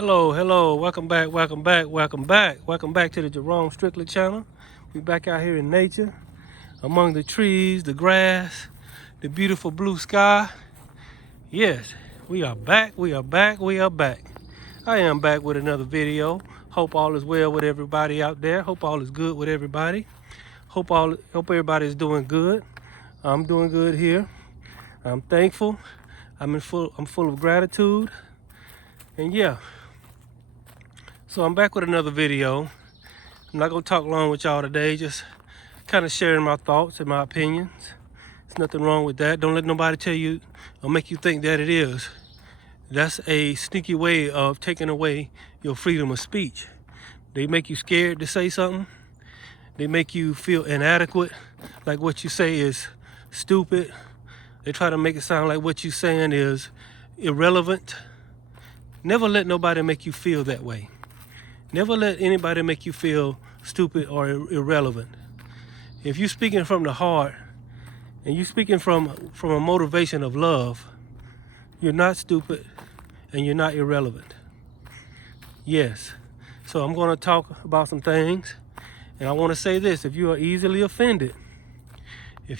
Hello, welcome back to the Jerome Strickler channel. We back out here in nature, among the trees, the grass, the beautiful blue sky. Yes, we are back. I am back with another video. Hope all is well with everybody out there. Hope all is good with everybody. Hope everybody is doing good. I'm doing good here. I'm thankful. I'm full of gratitude. And yeah. So I'm back with another video. I'm not gonna talk long with y'all today, just kind of sharing my thoughts and my opinions. There's nothing wrong with that. Don't let nobody tell you or make you think that it is. That's a sneaky way of taking away your freedom of speech. They make you scared to say something. They make you feel inadequate, like what you say is stupid. They try to make it sound like what you're saying is irrelevant. Never let nobody make you feel that way. Never let anybody make you feel stupid or irrelevant. If you're speaking from the heart and you're speaking from a motivation of love, you're not stupid and you're not irrelevant. Yes. So I'm going to talk about some things, and I want to say this. If you are easily offended, I'm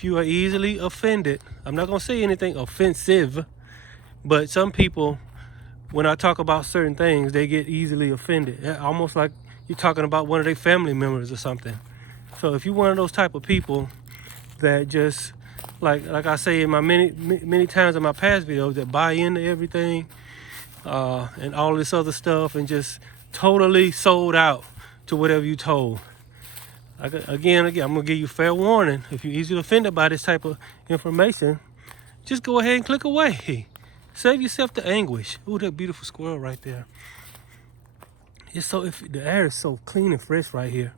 not going to say anything offensive, but some people, when I talk about certain things, they get easily offended. Almost like you're talking about one of their family members or something. So if you're one of those type of people that just, like I say in my many times in my past videos, that buy into everything and all this other stuff and just totally sold out to whatever you told. Again, I'm going to give you fair warning. If you're easily offended by this type of information, just go ahead and click away. Save yourself the anguish. Ooh, that beautiful squirrel right there. The air is so clean and fresh right here.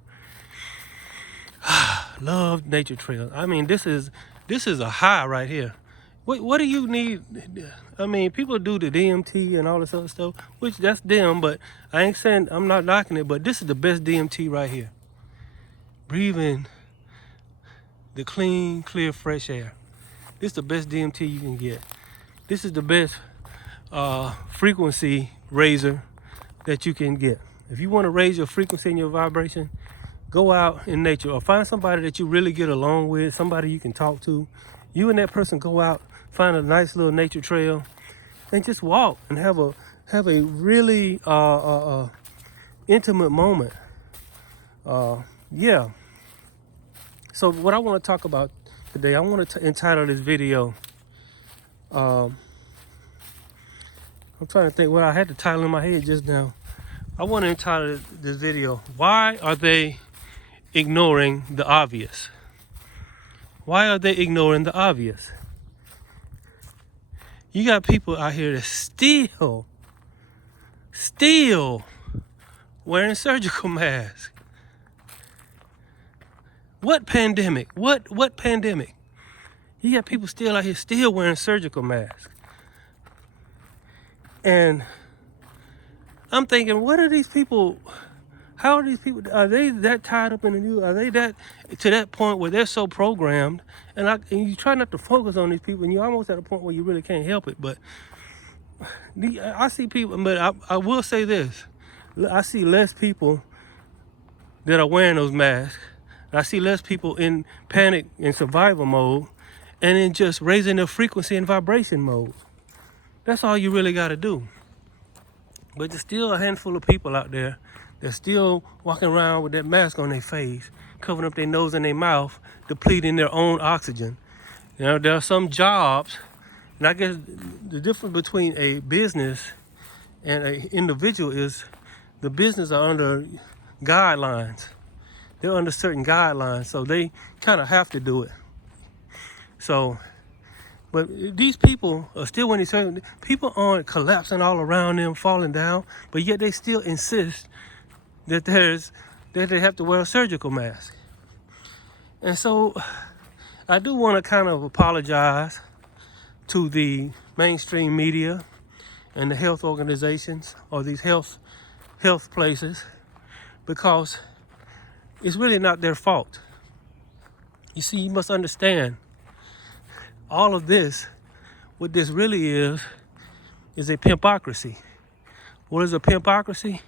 Love nature trails. I mean, this is a high right here. What do you need? I mean, people do the DMT and all this other stuff, which that's them, but I ain't saying, I'm not knocking it, but this is the best DMT right here. Breathing the clean, clear, fresh air. This is the best DMT you can get. This is the best frequency raiser that you can get. If you want to raise your frequency and your vibration, go out in nature or find somebody that you really get along with, somebody you can talk to. You and that person go out, find a nice little nature trail, and just walk and have a really intimate moment. Yeah. So what I want to talk about today, I want to entitle this video. I'm trying to think what I had the title in my head just now. I want to entitle this video, Why Are They Ignoring the Obvious? Why are they ignoring the obvious? You got people out here that still wearing surgical masks. What pandemic? What pandemic? You got people still out here still wearing surgical masks. And I'm thinking, what are these people? How are these people? Are they that tied up in the news? Are they that to that point where they're so programmed? And you try not to focus on these people, and you're almost at a point where you really can't help it. But I see people, but I will say this: I see less people that are wearing those masks. I see less people in panic and survival mode, and in just raising their frequency and vibration mode. That's all you really got to do. But there's still a handful of people out there that's still walking around with that mask on their face, covering up their nose and their mouth, depleting their own oxygen. You know, there are some jobs, and I guess the difference between a business and an individual is the business are under guidelines. They're under certain guidelines, so they kind of have to do it. So, but these people are still when people aren't collapsing all around them, falling down, but yet they still insist that they have to wear a surgical mask. And so I do want to kind of apologize to the mainstream media and the health organizations or these health places, because it's really not their fault. You see, you must understand all of this. What this really is a pimpocracy. What is a pimpocracy?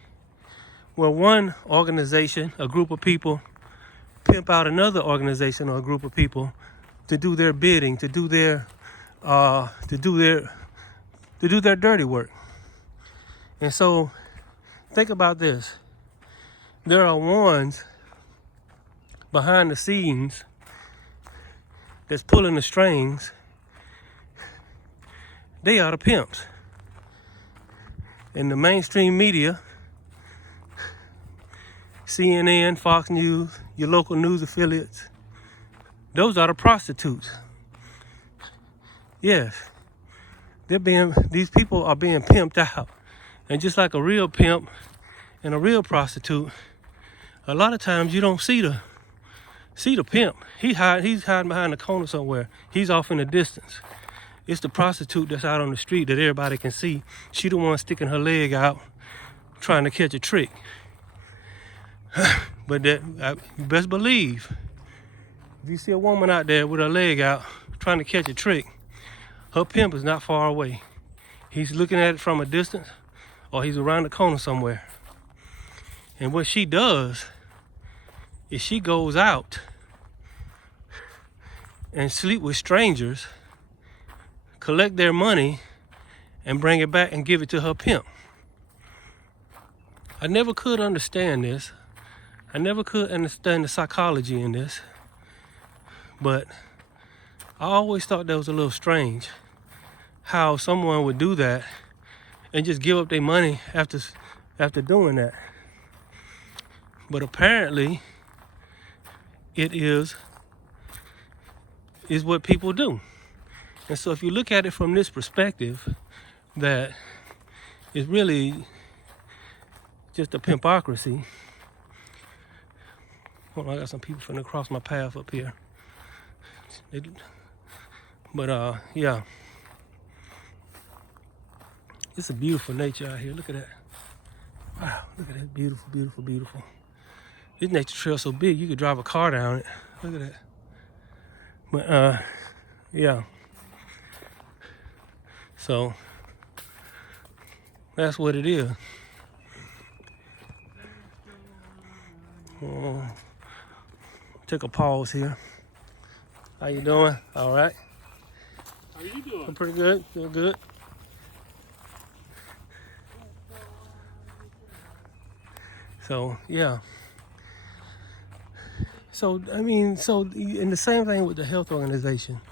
Well, one organization, a group of people, pimp out another organization or a group of people to do their bidding, to do their dirty work. And so think about this. There are ones behind the scenes that's pulling the strings. They are the pimps. In the mainstream media, CNN, Fox News, your local news affiliates, those are the prostitutes. Yes, these people are being pimped out. And just like a real pimp and a real prostitute, a lot of times you don't see the pimp. He's hiding behind the corner somewhere. He's off in the distance. It's the prostitute that's out on the street that everybody can see. She the one sticking her leg out, trying to catch a trick. But you best believe, if you see a woman out there with her leg out, trying to catch a trick, her pimp is not far away. He's looking at it from a distance, or he's around the corner somewhere. And what she does is she goes out and sleep with strangers, collect their money, and bring it back and give it to her pimp. I never could understand this. I never could understand the psychology in this. But I always thought that was a little strange, how someone would do that and just give up their money after doing that. But apparently, it is what people do. And so if you look at it from this perspective, that it's really just a pimpocracy. Hold on, I got some people finna cross my path up here. But yeah. It's a beautiful nature out here. Look at that. Wow, look at that. Beautiful, beautiful, beautiful. This nature trail so big you could drive a car down it. Look at that. But yeah. So that's what it is. Take a pause here. How you doing? All right. How you doing? I'm pretty good. Feel good. So yeah. So I mean, in the same thing with the health organization,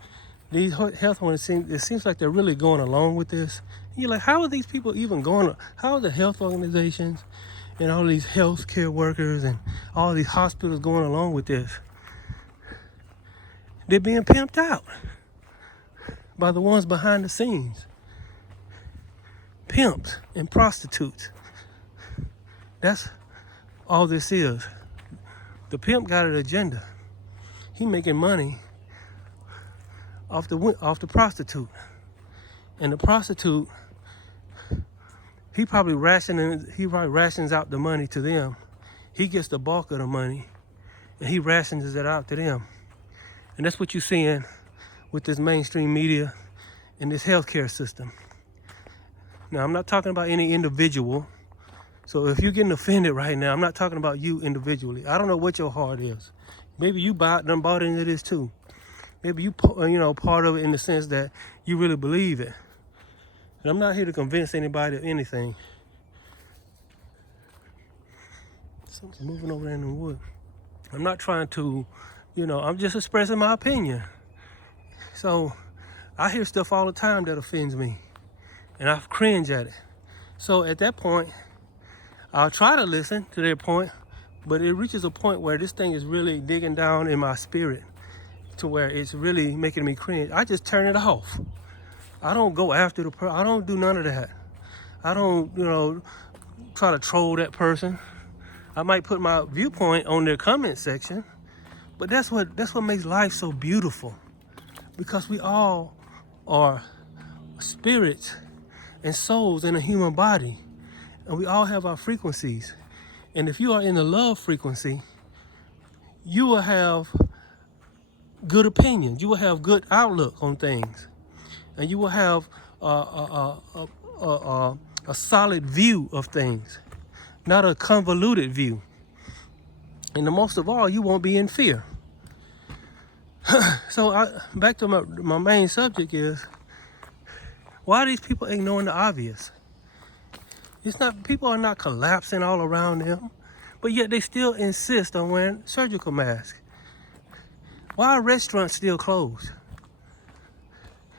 these health organizations, it seems like they're really going along with this. You're like, how are these people even going? How are the health organizations and all these health care workers and all these hospitals going along with this? They're being pimped out by the ones behind the scenes. Pimps and prostitutes. That's all this is. The pimp got an agenda. He making money off the prostitute. And the prostitute, he probably rations out the money to them. He gets the bulk of the money and he rations it out to them. And that's what you're seeing with this mainstream media and this healthcare system. Now, I'm not talking about any individual. So if you're getting offended right now, I'm not talking about you individually. I don't know what your heart is. Maybe you bought into this too. Maybe you part of it in the sense that you really believe it. And I'm not here to convince anybody of anything. Something's moving over there in the wood. I'm not trying to, I'm just expressing my opinion. So I hear stuff all the time that offends me. And I cringe at it. So at that point, I'll try to listen to their point, but it reaches a point where this thing is really digging down in my spirit to where it's really making me cringe. I just turn it off. I don't go after the person. I don't do none of that. I don't, try to troll that person. I might put my viewpoint on their comment section, but that's what makes life so beautiful, because we all are spirits and souls in a human body. And we all have our frequencies. And if you are in the love frequency, you will have good opinions. You will have good outlook on things. And you will have a solid view of things, not a convoluted view. And the most of all, you won't be in fear. So back to my main subject is, why are these people ignoring the obvious? It's not, people are not collapsing all around them, but yet they still insist on wearing surgical masks. Why are restaurants still closed?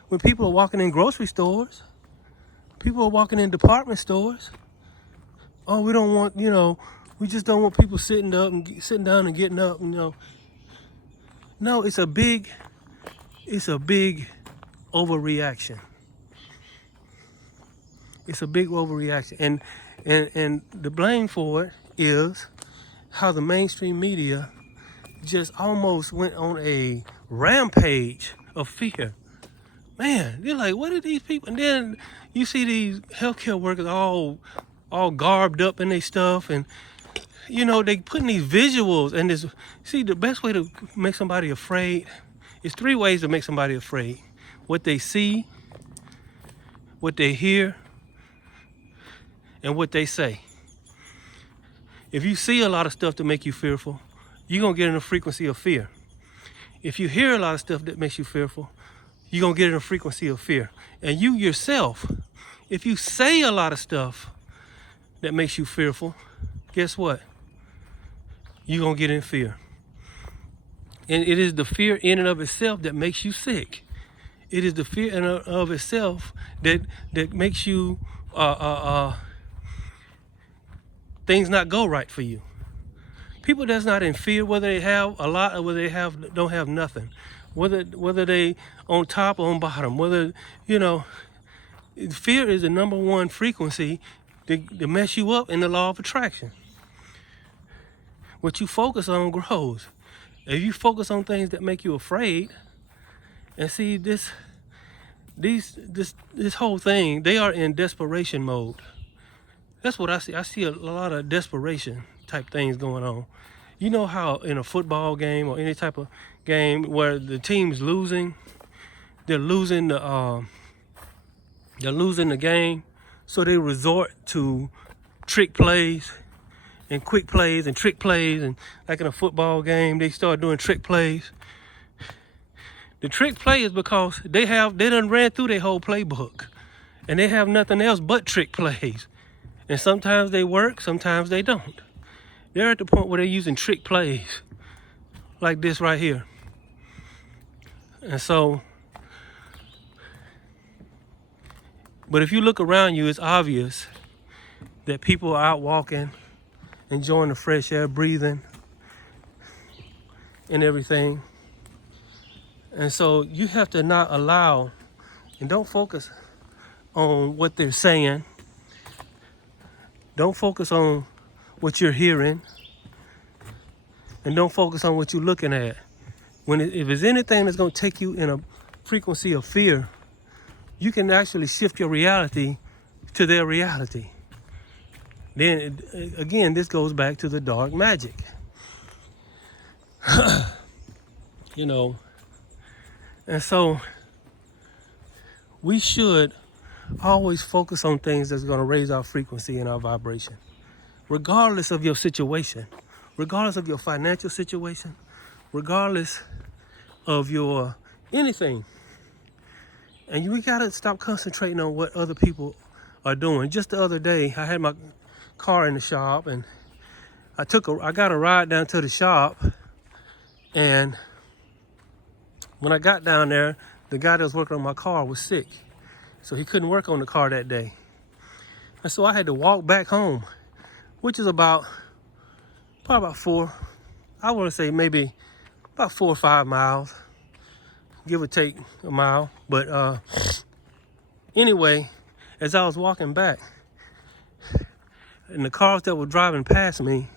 When people are walking in grocery stores, people are walking in department stores. Oh, we don't want, we just don't want people sitting down and getting up, No, it's a big overreaction. It's a big overreaction. And the blame for it is how the mainstream media just almost went on a rampage of fear. Man, they're like, what are these people? And then you see these healthcare workers all garbed up in their stuff, and they putting these visuals and this. See, the best way to make somebody afraid is 3 ways to make somebody afraid: what they see, what they hear, and what they say. If you see a lot of stuff to make you fearful, you're gonna get in a frequency of fear. If you hear a lot of stuff that makes you fearful, you're gonna get in a frequency of fear. And you yourself, if you say a lot of stuff that makes you fearful, guess what? You're gonna get in fear. And it is the fear in and of itself that makes you sick. It is the fear in and of itself that makes you things not go right for you. People that's not in fear, whether they have a lot or whether they don't have nothing, whether they on top or on bottom, fear is the number one frequency to mess you up in the law of attraction. What you focus on grows. If you focus on things that make you afraid, and see this whole thing, they are in desperation mode. That's what I see. I see a lot of desperation type things going on. You know how in a football game or any type of game where the team's losing, they're losing the game, so they resort to trick plays and quick plays and trick plays, and like in a football game, they start doing trick plays. The trick play is because they done ran through their whole playbook, and they have nothing else but trick plays. And sometimes they work, sometimes they don't. They're at the point where they're using trick plays like this right here. And so, but if you look around you, it's obvious that people are out walking, enjoying the fresh air, breathing, and everything. And so you have to not allow, and don't focus on what they're saying. Don't focus on what you're hearing, and don't focus on what you're looking at. If there's anything that's going to take you in a frequency of fear, you can actually shift your reality to their reality. Then again, this goes back to the dark magic. And so we should always focus on things that's going to raise our frequency and our vibration, regardless of your situation, regardless of your financial situation, regardless of your anything. And we got to stop concentrating on what other people are doing. Just the other day, I had my car in the shop, and I got a ride down to the shop, and when I got down there, the guy that was working on my car was sick, so he couldn't work on the car that day. And so I had to walk back home, which is probably about 4 or 5 miles, give or take a mile. But anyway, as I was walking back, and the cars that were driving past me,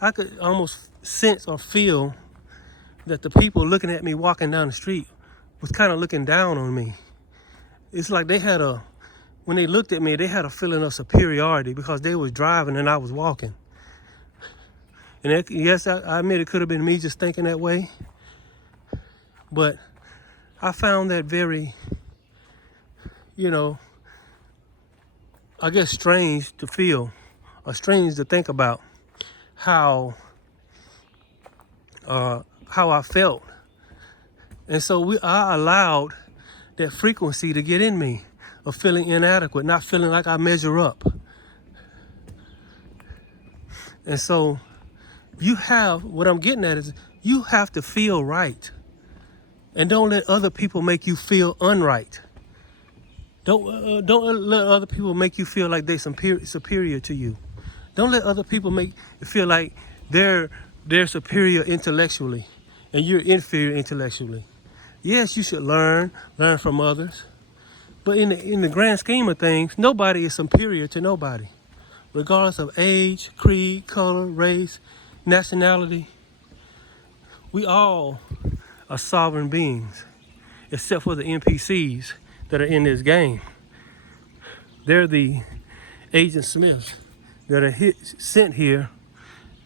I could almost sense or feel that the people looking at me walking down the street was kind of looking down on me. It's like when they looked at me, they had a feeling of superiority because they was driving and I was walking. And yes, I admit it could have been me just thinking that way, but I found that very, I guess, strange to feel or strange to think about how I felt. And so I allowed that frequency to get in me of feeling inadequate, not feeling like I measure up. And so what I'm getting at is you have to feel right. And don't let other people make you feel unright. Don't let other people make you feel like they're superior to you. Don't let other people make you feel like they're superior intellectually and you're inferior intellectually. Yes, you should learn from others. But in the grand scheme of things, nobody is superior to nobody. Regardless of age, creed, color, race, nationality, we all are sovereign beings, except for the NPCs that are in this game. They're the Agent Smiths that are sent here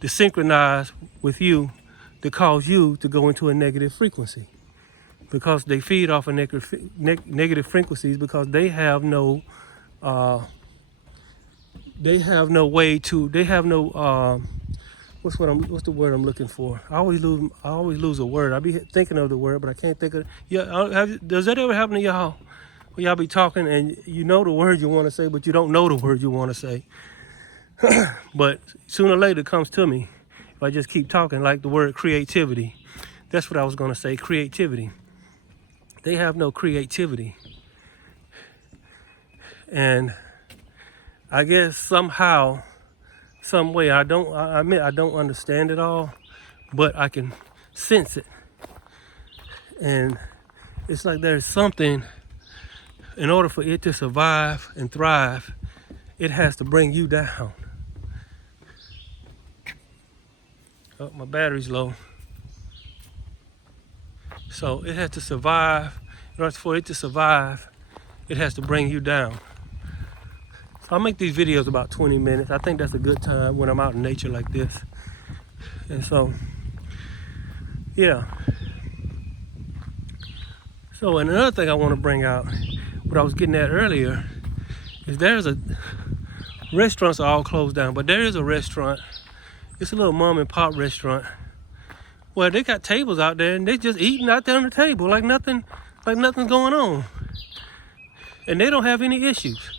to synchronize with you, to cause you to go into a negative frequency, because they feed off of negative frequencies, because they have no what's the word I'm looking for? I always lose a word. I be thinking of the word, but I can't think of it. Yeah, does that ever happen to y'all? Where y'all be talking and you know the word you want to say, but you don't know the word you want to say. But sooner or later it comes to me if I just keep talking, like the word creativity. That's what I was going to say, creativity. They have no creativity. And I guess somehow, some way, I admit I don't understand it all, but I can sense it. And it's like there's something, in order for it to survive and thrive, it has to bring you down. Oh, my battery's low. So it has to survive. In order for it to survive, it has to bring you down. So I make these videos about 20 minutes. I think that's a good time when I'm out in nature like this. And so, yeah. So, and another thing I want to bring out, what I was getting at earlier, is restaurants are all closed down, but there is a restaurant. It's a little mom and pop restaurant where they got tables out there and they just eating out there on the table like nothing's going on. And they don't have any issues.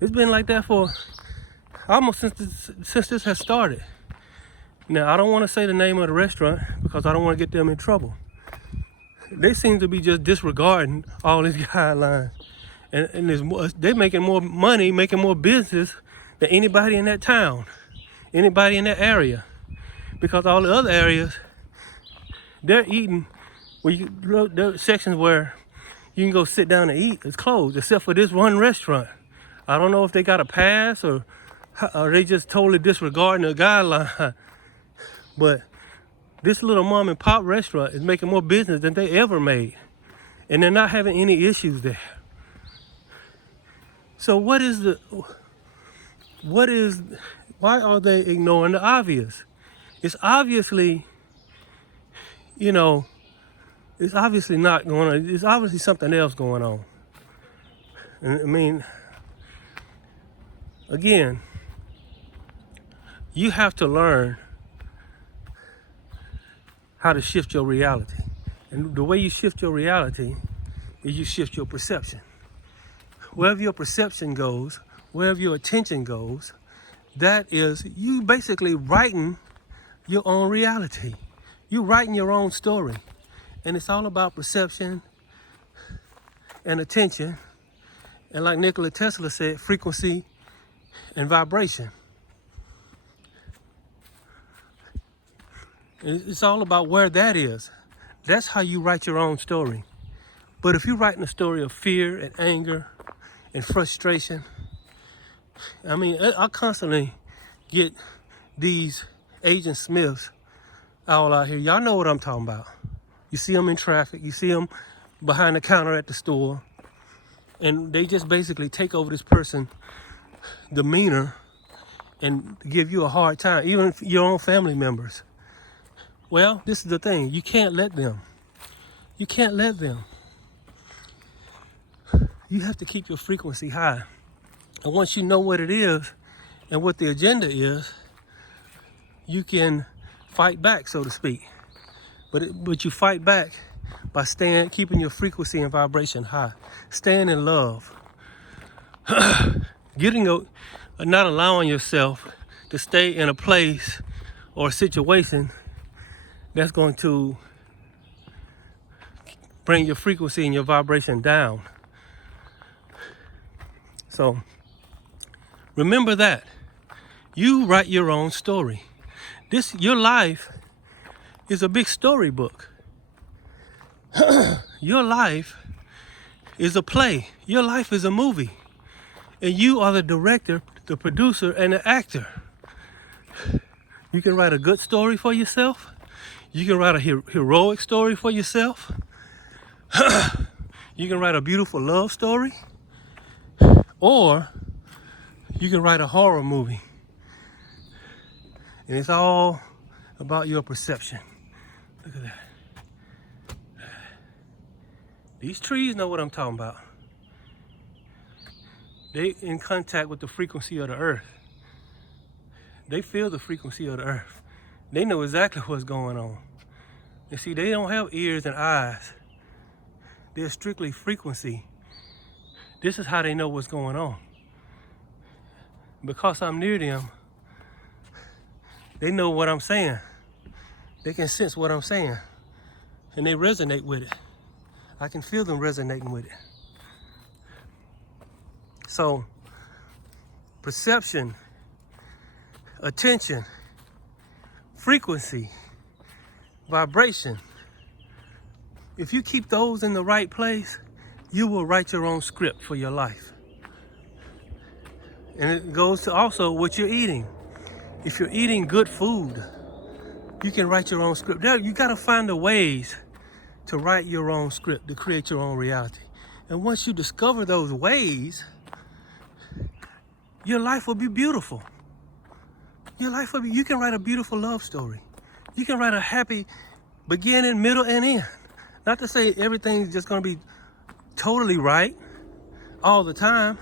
It's been like that for almost since this has started. Now, I don't want to say the name of the restaurant because I don't want to get them in trouble. They seem to be just disregarding all these guidelines. And they're making more money, making more business than anybody in that town, anybody in that area. Because all the other areas, they're eating, there are sections where you can go sit down and eat. It's closed, except for this one restaurant. I don't know if they got a pass or they just totally disregarding the guideline. But this little mom and pop restaurant is making more business than they ever made. And they're not having any issues there. So why are they ignoring the obvious? It's obviously, it's obviously not going on. It's obviously something else going on. And I mean, again, you have to learn how to shift your reality. And the way you shift your reality is you shift your perception. Wherever your perception goes, wherever your attention goes, that is you basically writing your own reality. You writing your own story. And it's all about perception and attention. And like Nikola Tesla said, frequency and vibration. It's all about where that is. That's how you write your own story. But if you're writing a story of fear and anger and frustration, I mean, I constantly get these Agent Smiths all out here. Y'all know what I'm talking about. You see them in traffic. You see them behind the counter at the store. And they just basically take over this person's demeanor and give you a hard time, even your own family members. Well, this is the thing. You can't let them. You can't let them. You have to keep your frequency high. And once you know what it is and what the agenda is, you can fight back, so to speak. But you fight back by keeping your frequency and vibration high, staying in love, not allowing yourself to stay in a place or a situation that's going to bring your frequency and your vibration down. So remember that you write your own story. Your life is a big storybook. Your life is a play. Your life is a movie. And you are the director, the producer, and the actor. You can write a good story for yourself. You can write a heroic story for yourself. You can write a beautiful love story. Or you can write a horror movie. And it's all about your perception. Look at that. These trees know what I'm talking about. They in contact with the frequency of the earth. They feel the frequency of the earth. They know exactly what's going on. And see, they don't have ears and eyes. They're strictly frequency. This is how they know what's going on. Because I'm near them, they know what I'm saying. They can sense what I'm saying. And they resonate with it. I can feel them resonating with it. So, perception, attention, frequency, vibration. If you keep those in the right place, you will write your own script for your life. And it goes to also what you're eating. If you're eating good food, you can write your own script. You gotta find the ways to write your own script, to create your own reality. And once you discover those ways, your life will be beautiful. You can write a beautiful love story. You can write a happy beginning, middle, and end. Not to say everything's just gonna be totally right all the time.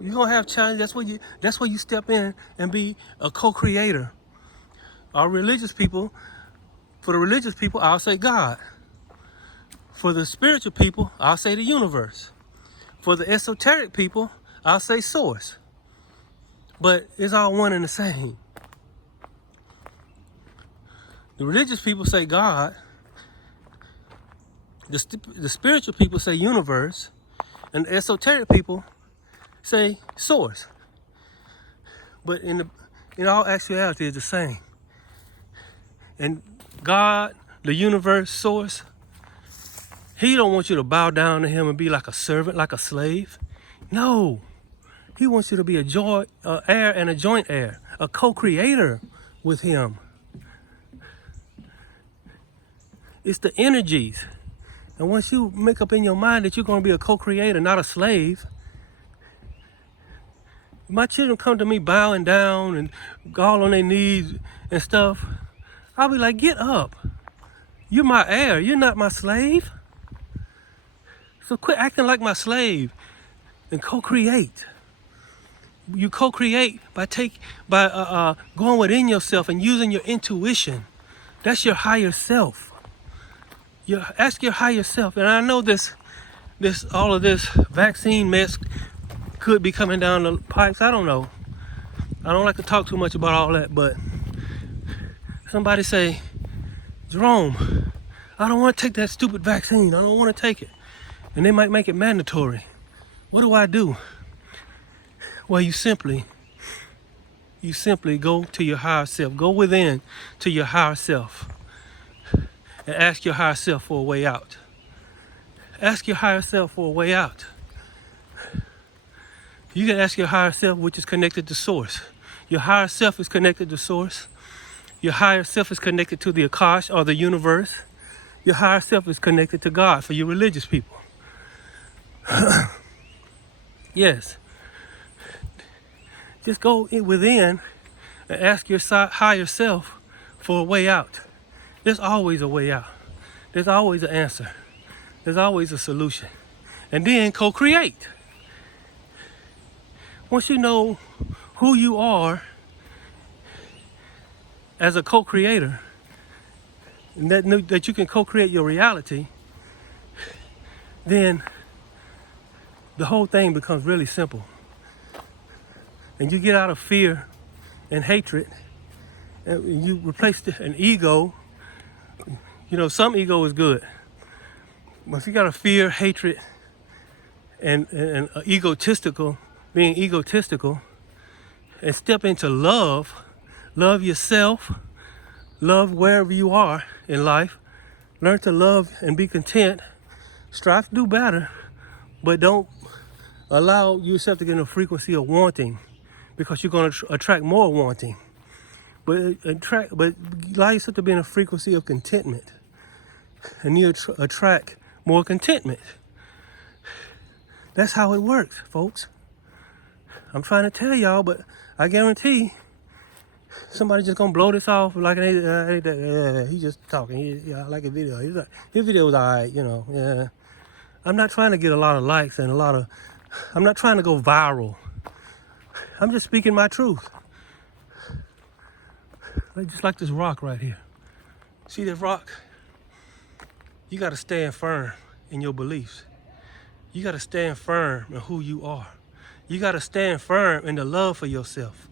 You're gonna have challenges. That's where you step in and be a co-creator. For the religious people, I'll say God. For the spiritual people, I'll say the universe. For the esoteric people, I'll say source. But it's all one and the same. The religious people say God. The spiritual people say universe. And the esoteric people say source. But in all actuality, it's the same. And God, the universe, source, he don't want you to bow down to him and be like a servant, like a slave. No. He wants you to be a joint heir and a joint heir, a co-creator with him. It's the energies. And once you make up in your mind that you're going to be a co-creator, not a slave, my children come to me bowing down and all on their knees and stuff, I'll be like, get up. You're my heir. You're not my slave. So quit acting like my slave and co-create. You co-create by going within yourself and using your intuition. That's your higher self. Ask your higher self. And I know all of this vaccine mess could be coming down the pipes. I don't know. I don't like to talk too much about all that, but somebody say, Jerome, I don't want to take that stupid vaccine. I don't want to take it. And they might make it mandatory. What do I do? Well, you simply go to your higher self. Go within to your higher self and ask your higher self for a way out. Ask your higher self for a way out. You can ask your higher self, which is connected to source. Your higher self is connected to source. Your higher self is connected to the Akash or the universe. Your higher self is connected to God for you religious people. Yes. Just go within and ask your higher self for a way out. There's always a way out. There's always an answer. There's always a solution. And then co-create. once you know who you are as a co-creator, and that you can co-create your reality, then the whole thing becomes really simple. And you get out of fear and hatred, and you replace an ego. You know, some ego is good. But if you got a fear, hatred, and being egotistical, and step into love yourself, love wherever you are in life, learn to love and be content, strive to do better, but don't allow yourself to get in a frequency of wanting, because you're going to attract more wanting. But allow yourself to be in a frequency of contentment, and you attract more contentment. That's how it works, folks. I'm trying to tell y'all, but I guarantee somebody just gonna blow this off like he just talking. I like a video. His video was alright, you know. Yeah. I'm not trying to get a lot of likes and I'm not trying to go viral. I'm just speaking my truth. Just like this rock right here. See this rock? You gotta stand firm in your beliefs. You gotta stand firm in who you are. You gotta stand firm in the love for yourself.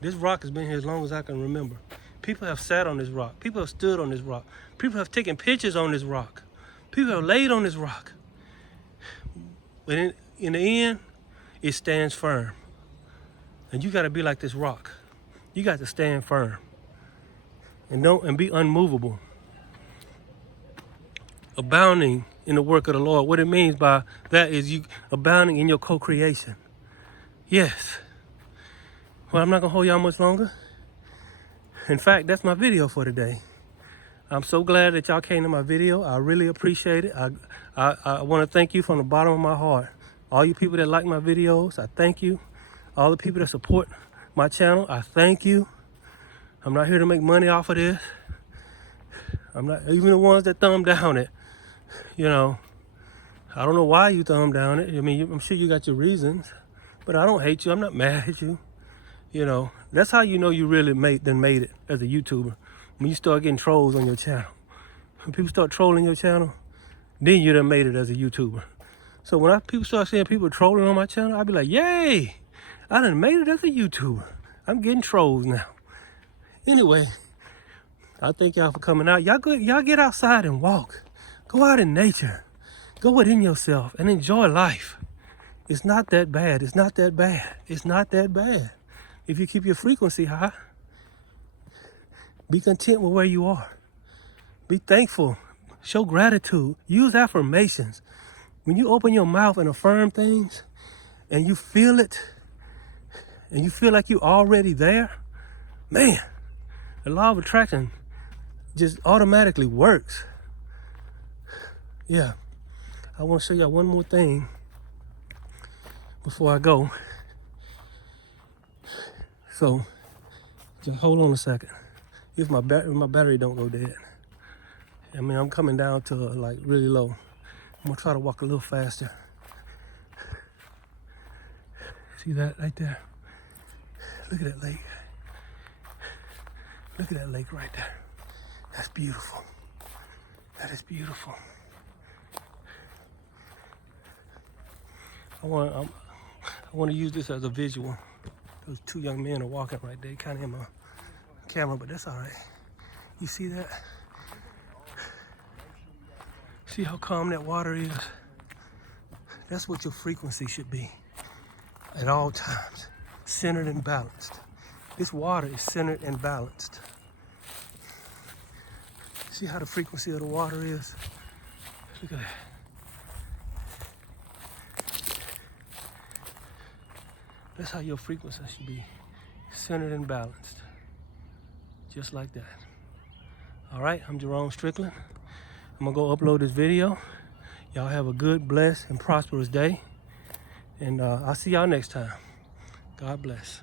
This rock has been here as long as I can remember. People have sat on this rock. People have stood on this rock. People have taken pictures on this rock. People have laid on this rock. But in the end, it stands firm. And you gotta be like this rock. You got to stand firm. And be unmovable. Abounding in the work of the Lord. What it means by that is you abounding in your co-creation. Yes. Well, I'm not gonna hold y'all much longer. In fact, that's my video for today. I'm so glad that y'all came to my video. I really appreciate it. I want to thank you from the bottom of my heart. All you people that like my videos, I thank you. All the people that support my channel, I thank you. I'm not here to make money off of this. I'm not, even the ones that thumb down it, you know, I don't know why you thumb down it. I mean, I'm sure you got your reasons, but I don't hate you. I'm not mad at you. You know, that's how you know you really made it as a YouTuber. When you start getting trolls on your channel. When people start trolling your channel, then you done made it as a YouTuber. So when people start seeing people trolling on my channel, I'll be like, yay, I done made it as a YouTuber. I'm getting trolls now. Anyway, I thank y'all for coming out. Y'all get outside and walk. Go out in nature. Go within yourself and enjoy life. It's not that bad. It's not that bad. It's not that bad. If you keep your frequency high, be content with where you are. Be thankful. Show gratitude. Use affirmations. When you open your mouth and affirm things and you feel it and you feel like you're already there, man, the law of attraction just automatically works. Yeah. I want to show y'all one more thing before I go. So, just hold on a second. If my battery don't go dead. I mean, I'm coming down to like really low. I'm gonna try to walk a little faster. See that right there? Look at that lake. Look at that lake right there. That's beautiful. That is beautiful. I want to use this as a visual. Those two young men are walking right there, kind of in my camera, but that's all right. You see that? See how calm that water is? That's what your frequency should be at all times, centered and balanced. This water is centered and balanced. See how the frequency of the water is? Look at that. That's how your frequency should be, centered and balanced, just like that. All right, I'm Jerome Strickland. I'm gonna go upload this video. Y'all have a good, blessed, and prosperous day. And I'll see y'all next time. God bless.